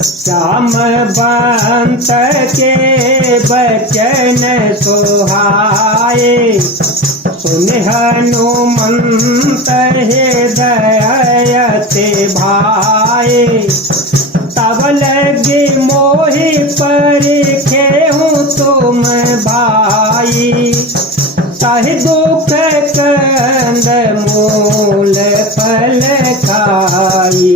जामवंत के बचन सुहाए, सुन हनुमंत हृदय ते भाए। तब लगे मोहि परिखे हूँ तुम भाई, सहि दुख कंद मूल फल खाई,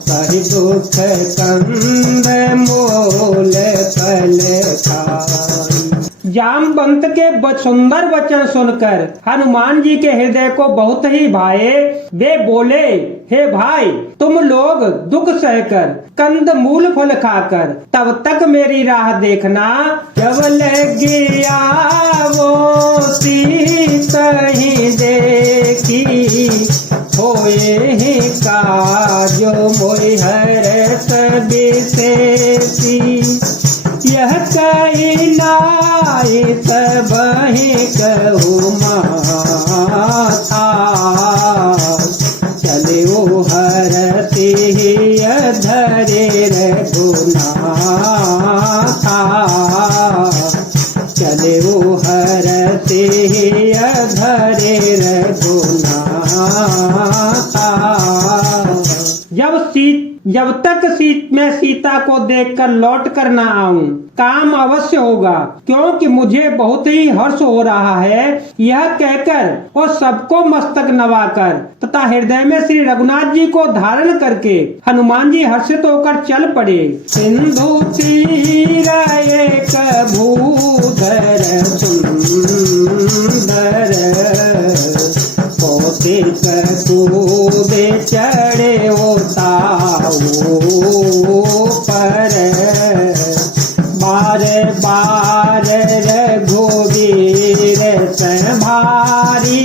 सहि दुख कंद मूल फल खाई। जामवंत के सुंदर वचन सुनकर हनुमान जी के हृदय को बहुत ही भाए। वे बोले, हे भाई, तुम लोग दुख सहकर कंद मूल फल खाकर तब तक मेरी राह देखना। जब लगी आवो कहीं देखी, होए ही काजो मोहि हरस विशेषी। यह कही नाई सबहि कहु माता, चले ओ हरति धरे रघुनाथा, चले ओ हरति धरे रघुनाथा। जब तक मैं सीता को देखकर लौट कर न आऊं, काम अवश्य होगा, क्योंकि मुझे बहुत ही हर्ष हो रहा है। यह कहकर और सबको मस्तक नवाकर तथा हृदय में श्री रघुनाथ जी को धारण करके हनुमान जी हर्षित होकर चल पड़े। सिंधु तीर एक भूधर सुंदर, कौशिक कूदे चढ़े ताऊ पर। बार बार रघुवीर संभारी,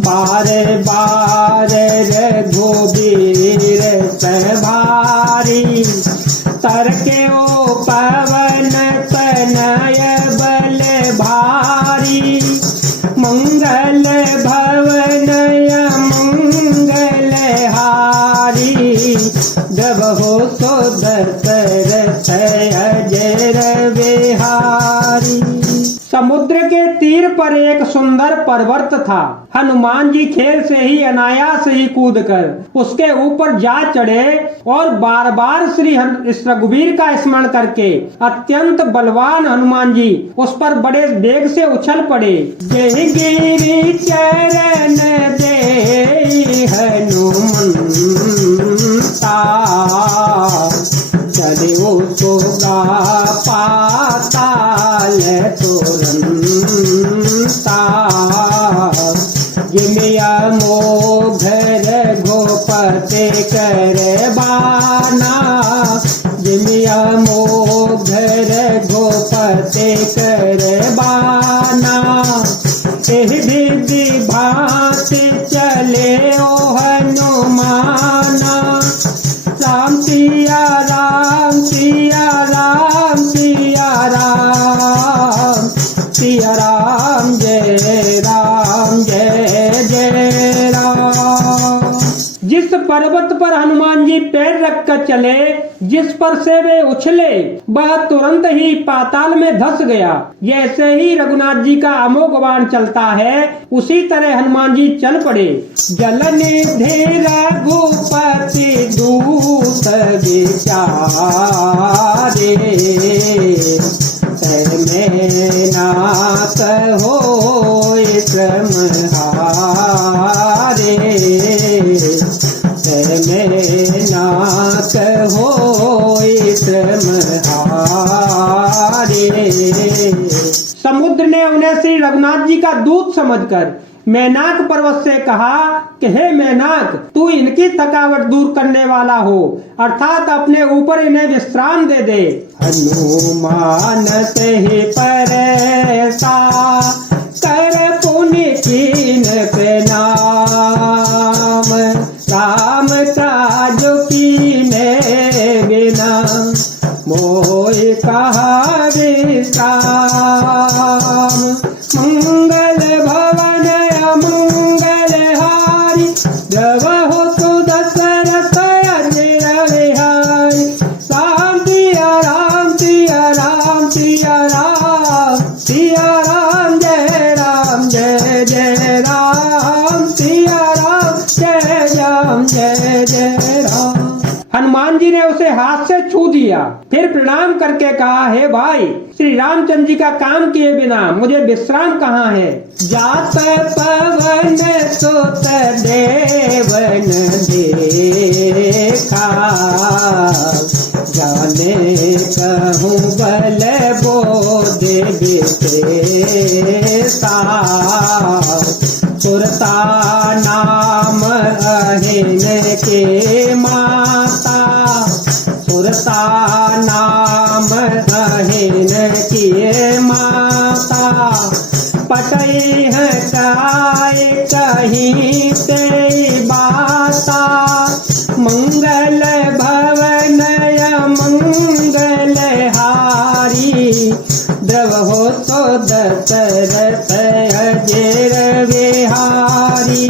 बार बार रघुवीर संभारी। तरके ओ पवन तनय बल भारी, मंगल भवनय मंगल हारी। जब हो सो दशरथ अजर बिहारी। समुद्र के तीर पर एक सुंदर पर्वत था। हनुमान जी खेल से ही अनायास ही कूदकर उसके ऊपर जा चढ़े और बार बार श्री रघुवीर का स्मरण करके अत्यंत बलवान हनुमान जी उस पर बड़े वेग से उछल पड़े। जय गिरि चरण दे हनुमंता, चले ओ सोगा पाताल तुरंता। जिमिया मोघ रघुपति कर बाना, जिमिया मोघ रघुपति कर बाना। विधि भांति चले ओ हनुमाना, राम सिया राम सिया राम सिया राम, सिया राम जय जय राम। जिस पर्वत पर हनुमान जी पैर रखकर चले, जिस पर से वे उछले, वह तुरंत ही पाताल में धस गया। जैसे ही रघुनाथ जी का अमोघ बाण चलता है, उसी तरह हनुमान जी चल पड़े। जलनिधि रघुपति दूत विचारे, नाथ होय श्रमहारे, नाथ होय श्रमहारे। समुद्र ने उन्हें श्री रघुनाथ जी का दूत समझकर मैनाक पर्वत से कहा कि हे मैनाक, तू इनकी थकावट दूर करने वाला हो, अर्थात अपने ऊपर इन्हें विश्राम दे दे। हनुमान ते परसा कर पुण्य कीन पे नाम, राम काज कीने बिना मोहि कहा विश्राम। मंगल भवन अमंगल हारी, जब हो तो दशरथ अजर बिहारी। जी ने उसे हाथ से छू दिया, फिर प्रणाम करके कहा, हे भाई, श्री रामचंद्र जी का काम किए बिना मुझे विश्राम कहाँ है। जात पवन सुत देवन देखा, जाने कहूँ बल बोध विशेषा, सुरता नाम अहिन के माता, सुरता नाम अहिन की माता, पटई है काय कहीं ते बाता, मंगल भवन मंगल हारी, द्रव हो तो दशरथ अजर विहारी।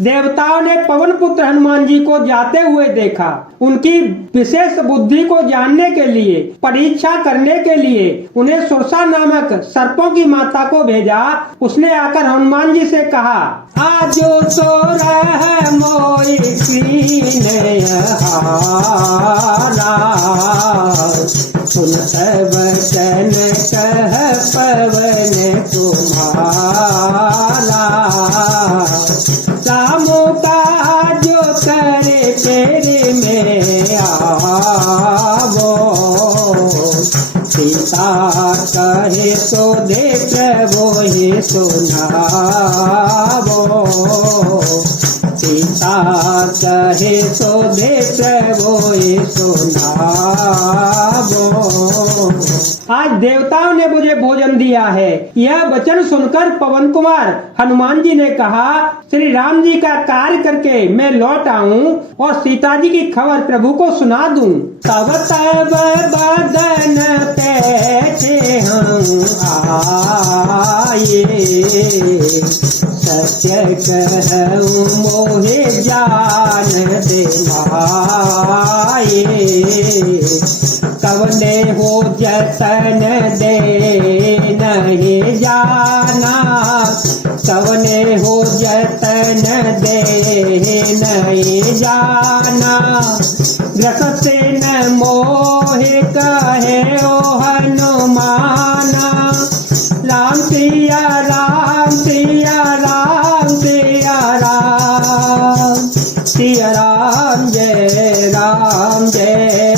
देवताओं ने पवन पुत्र हनुमान जी को जाते हुए देखा। उनकी विशेष बुद्धि को जानने के लिए, परीक्षा करने के लिए उन्हें सुरसा नामक सर्पों की माता को भेजा। उसने आकर हनुमान जी से कहा, आजो सोरह मोई कीन हारा, सुनत वचन कह पवन कुमारा, रामो का जो करे तेरे में आवो, सीता कहे तो दे प्रभु ही सुनावो, सीता कहे तो दे प्रभु ही सुनावो। आज देवताओं ने मुझे भोजन दिया है। यह वचन सुनकर पवन कुमार हनुमान जी ने कहा, श्री राम जी का कार्य करके मैं लौट आऊं और सीता जी की खबर प्रभु को सुना दूं। तब तब बदन पे हम आए, सत्य कहूं मोहे जान दे माए, कवने हो जतन दे नहीं जाना, कवने हो जतन दे नहीं जाना, ग्रस से न मोहे कहे ओ हनुमाना, राम सिया राम सिया राम सिया राम, सिया राम जय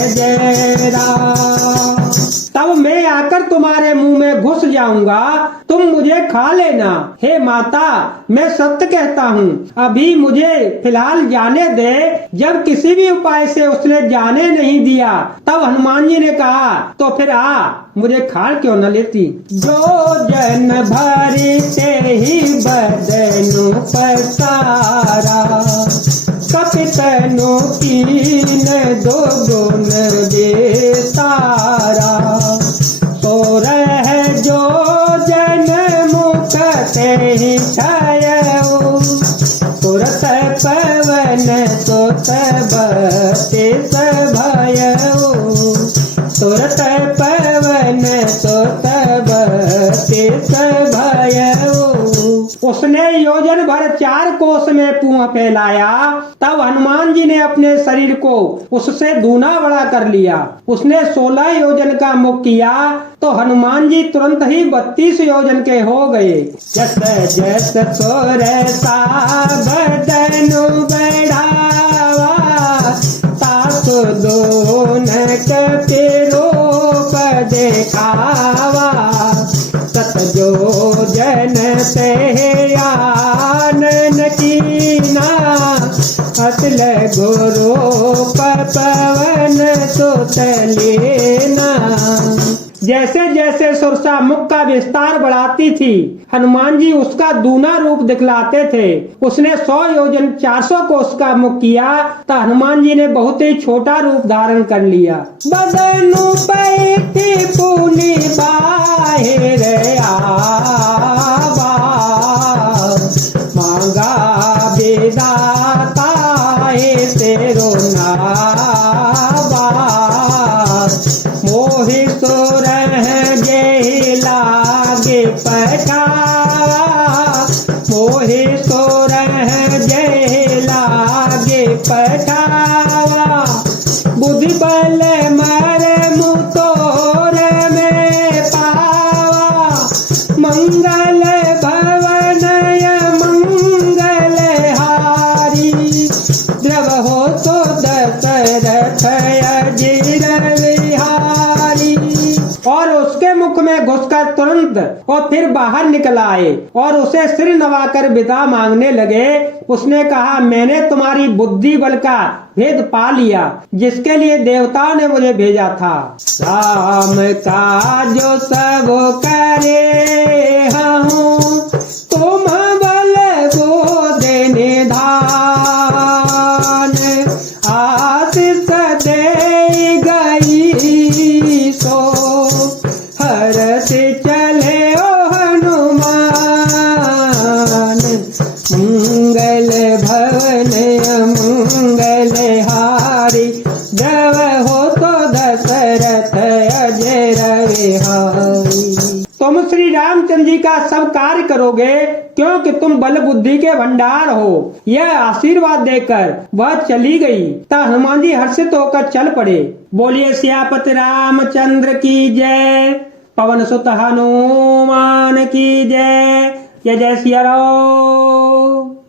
जय राम। तब मैं आकर तुम्हारे मुंह में घुस जाऊंगा, तुम मुझे खा लेना। हे माता, मैं सत्य कहता हूँ, अभी मुझे फिलहाल जाने दे। जब किसी भी उपाय से उसने जाने नहीं दिया, तब हनुमान जी ने कहा, तो फिर आ, मुझे खा क्यों न लेती। जो जन भरी ते ही बदनु पसारा, कपितनु कीन दो गुण दे तारा, तो रह जो जन मुख ते ही छायो, तुरत पवन सुत बते भयो, तुरत पवन सुत बते भयो। उसने योजन भर 4 कोस में पुआ फैलाया। तब हनुमान जी ने अपने शरीर को उससे दूना बड़ा कर लिया। उसने 16 योजन का मुख किया तो हनुमान जी तुरंत ही 32 योजन के हो गए। जस जस सोरसा बदनु बढ़ावा, तासु दोन के रूप देखावा, सत जो जन से आनन कीना, अतल गुरु पवन सुत लेना। जैसे जैसे सुरसा मुख का विस्तार बढ़ाती थी, हनुमान जी उसका दूना रूप दिखलाते थे। उसने 100 योजन 400 कोस का मुख किया तो हनुमान जी ने बहुत ही छोटा रूप धारण कर लिया। बदनु पैती पुनि बाहिर आवा, मांगा विदाता है तेरो नावा, मोहि सुर जे लागे पठावा, मोहि सुर जे लागे पठावा, मंगल मरमु तोरे में पावा, मंगल भवनय मंगल हारी, द्रव हो तो दशरथ अजिर विहारी। और उसके मुख में घुसकर तुरंत और फिर बाहर निकल आए और उसे सिर नवाकर विदा मांगने लगे। उसने कहा, मैंने तुम्हारी बुद्धि बल का भेद पा लिया जिसके लिए देवताओं ने मुझे भेजा था। राम का जो सब करे हूँ, तुम बल को देने धान, आशीष दे गई सो हर से चले ओ हनुमान, मंगल भवन मंगल हारी, जब हो तो दशरथ अजर विहारी। तुम श्री रामचंद्र जी का सब कार्य करोगे क्योंकि तुम बल बुद्धि के भंडार हो। यह आशीर्वाद देकर वह चली गई। तब हनुमान जी हर्षित होकर चल पड़े। बोलिए सियापति रामचंद्र की जय, पवन सुत हनुमान की जय। जय जय सिया राम।